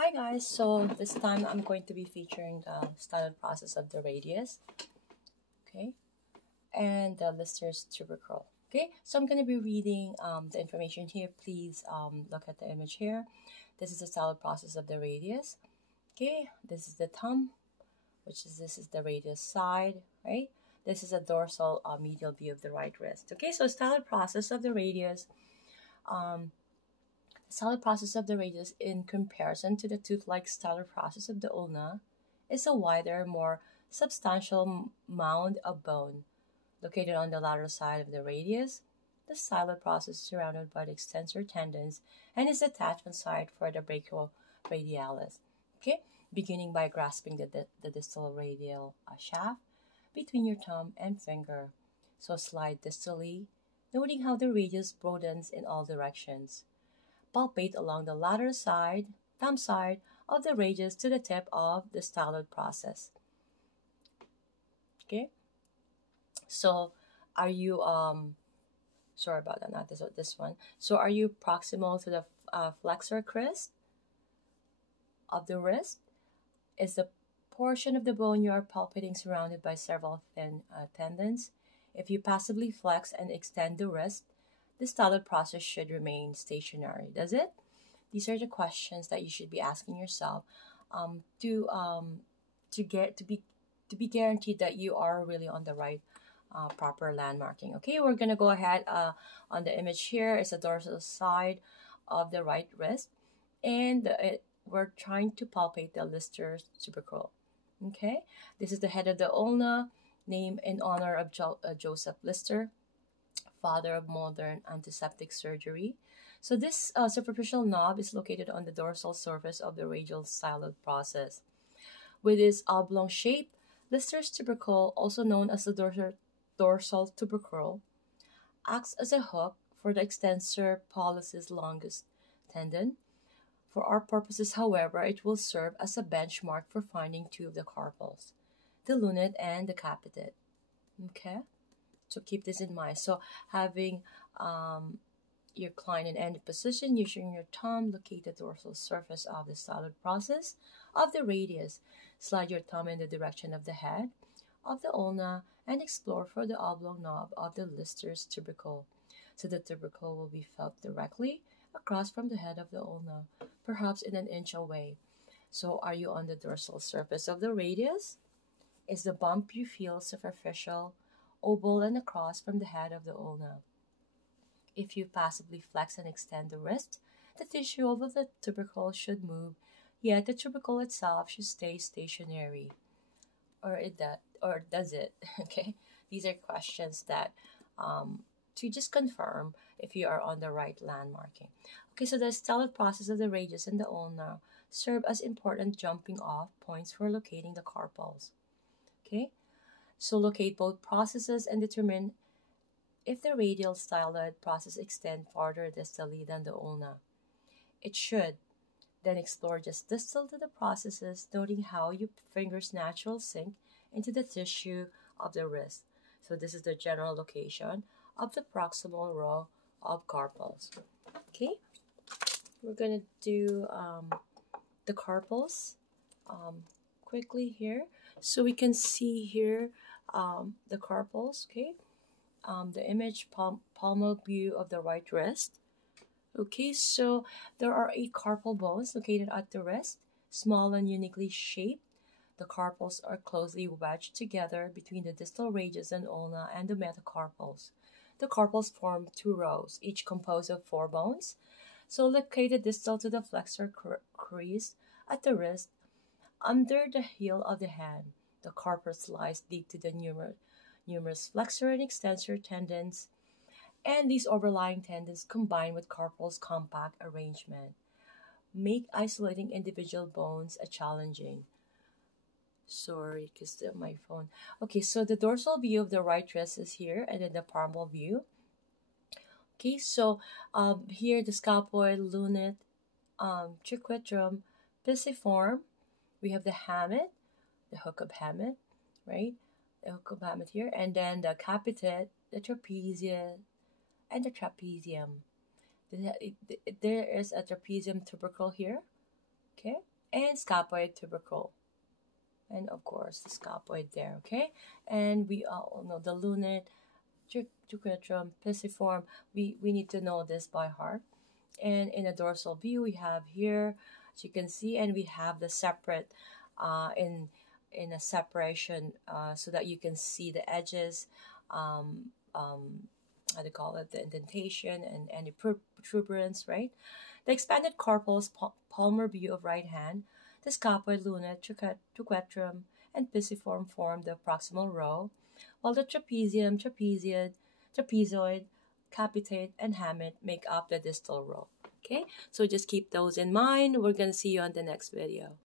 Hi guys, so this time I'm going to be featuring the styloid process of the radius, okay, and the lister's tubercle. Okay, so I'm going to be reading the information here. Please look at the image here. This is the styloid process of the radius. Okay, this is the thumb, this is the radius side, right? This is a dorsal medial view of the right wrist. Okay, so styloid process of the radius. Um, Styloid process of the radius, in comparison to the tooth-like styloid process of the ulna, is a wider, more substantial mound of bone located on the lateral side of the radius. The styloid process is surrounded by the extensor tendons and is the attachment site for the brachioradialis. Okay, beginning by grasping the distal radial shaft between your thumb and finger. So slide distally, noting how the radius broadens in all directions. Palpate along the lateral side, thumb side of the radius to the tip of the styloid process. Okay, so are you sorry about that, not this one. So are you proximal to the flexor crest of the wrist? Is the portion of the bone you are palpating surrounded by several thin tendons? If you passively flex and extend the wrist, the styloid process should remain stationary. Does it? These are the questions that you should be asking yourself to be guaranteed that you are really on the right proper landmarking. Okay, we're gonna go ahead on the image here. It's the dorsal side of the right wrist, and we're trying to palpate the Lister's tubercle. Okay, this is the head of the ulna, named in honor of Joseph Lister, father of modern antiseptic surgery. So this superficial knob is located on the dorsal surface of the radial styloid process. With its oblong shape, Lister's tubercle, also known as the dorsal tubercle, acts as a hook for the extensor pollicis longus tendon. For our purposes, however, it will serve as a benchmark for finding two of the carpals, the lunate and the capitate. Okay, so keep this in mind. So having your client in any position, using your thumb, locate the dorsal surface of the styloid process of the radius. Slide your thumb in the direction of the head of the ulna and explore for the oblong knob of the Lister's tubercle. So the tubercle will be felt directly across from the head of the ulna, perhaps in an inch away. So are you on the dorsal surface of the radius? Is the bump you feel superficial, oval, and across from the head of the ulna? If you passively flex and extend the wrist, the tissue over the tubercle should move, yet the tubercle itself should stay stationary. Or does it? Okay, these are questions that to just confirm if you are on the right landmarking. Okay, so the styloid process of the radius and the ulna serve as important jumping off points for locating the carpals. Okay, so locate both processes and determine if the radial styloid process extends farther distally than the ulna. It should. Then explore just distal to the processes, noting how your fingers naturally sink into the tissue of the wrist. So this is the general location of the proximal row of carpals. Okay, we're gonna do the carpals quickly here, so we can see here the carpals. Okay, the image palmar view of the right wrist. Okay, so there are 8 carpal bones located at the wrist, small and uniquely shaped. The carpals are closely wedged together between the distal radius and ulna and the metacarpals. The carpals form 2 rows, each composed of 4 bones. So located distal to the flexor crease at the wrist, under the heel of the hand. The carpals lies deep to the numerous flexor and extensor tendons, and these overlying tendons combine with carpal's compact arrangement, make isolating individual bones a challenging. Sorry, because my phone. Okay, so the dorsal view of the right wrist is here, and then the palmar view. Okay, so here the scaphoid, lunate, triquetrum, pisiform. We have the hamate, the hook of hamate, right? The hook of hamate here, and then the capitate, the trapezius, and the trapezium. There is a trapezium tubercle here. Okay, and scaphoid tubercle. And of course, the scaphoid there, okay? And we all know the lunate, tuberculum, pisiform. We need to know this by heart. And in a dorsal view, we have here, as you can see, and we have the separate in a separation so that you can see the edges, how to call it, the indentation and any protuberance, right? The expanded carpal's palmar view of right hand, the scaphoid, lunate, tuquetrum, and pisiform form the proximal row, while the trapezium, trapezoid, capitate, and hamate make up the distal row. Okay, so just keep those in mind. We're going to see you on the next video.